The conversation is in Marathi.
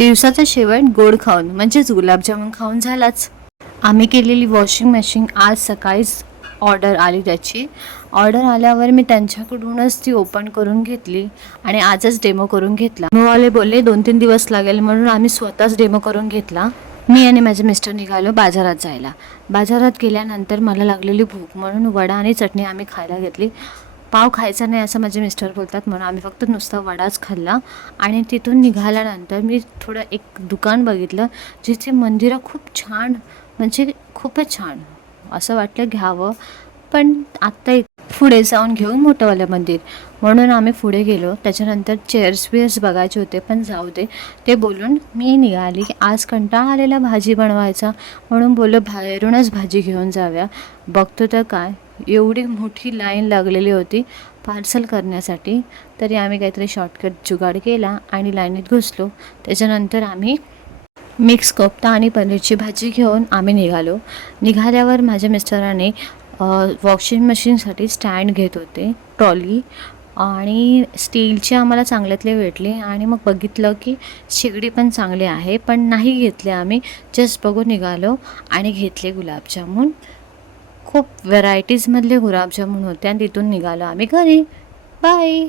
दिवसाचा शेवट गोड खाऊन म्हणजेच गुलाबजामुन खाऊन झालाच. आम्ही केलेली वॉशिंग मशीन आज सकाळीच ऑर्डर आली. त्याची ऑर्डर आल्यावर मी त्यांच्याकडूनच ती ओपन करून घेतली आणि आजच डेमो करून घेतला. डेमोवाले बोलले 2-3 दिवस लागेल, म्हणून आम्ही स्वतःच डेमो करून घेतला. मी आणि माझे मिस्टर निघालो बाजारात जायला. बाजारात गेल्यानंतर मला लागलेली भूक, म्हणून वडा आणि चटणी आम्ही खायला घेतली. पाव खायचा नाही असं माझे मिस्टर बोलतात, म्हणून आम्ही फक्त नुसता वडाच खाल्ला. आणि तिथून निघाल्यानंतर मी थोडं एक दुकान बघितलं जिथे मंदिरं खूप छान, म्हणजे खूपच छान असं वाटलं घ्यावं. पण आत्ता पुढे जाऊन घेऊन मोठंवालं मंदिर, म्हणून आम्ही पुढे गेलो. त्याच्यानंतर चेअर्स बघायचे होते, पण जाऊ दे ते बोलून मी निघाली. आज कंटाळा आलेला भाजी बनवायचा, म्हणून बोललो बाहेरूनच भाजी घेऊन जाव्या. बघतो तर काय, एवढी मोठी लाईन लागलेली होती पार्सल करण्यासाठी. तरी आम्ही काहीतरी शॉर्टकट जुगाड केला आणि लाईनीत घुसलो. त्याच्यानंतर आम्ही मिक्स कोफ्ता आणि पनीरची भाजी घेऊन आम्ही निघालो. निघाल्यावर माझ्या मिस्टरांनी वॉशिंग मशीनसाठी स्टँड घेत होते, ट्रॉली, आणि स्टीलचे आम्हाला चांगल्यातले भेटले. आणि मग बघितलं की शेगडी पण चांगली आहे, पण नाही घेतले आम्ही. जस्ट बघून निघालो आणि घेतले गुलाबजामुन. खूप व्हरायटीजमधले गुलाबजामुन होते आणि तिथून निघालो आम्ही घरी. बाय.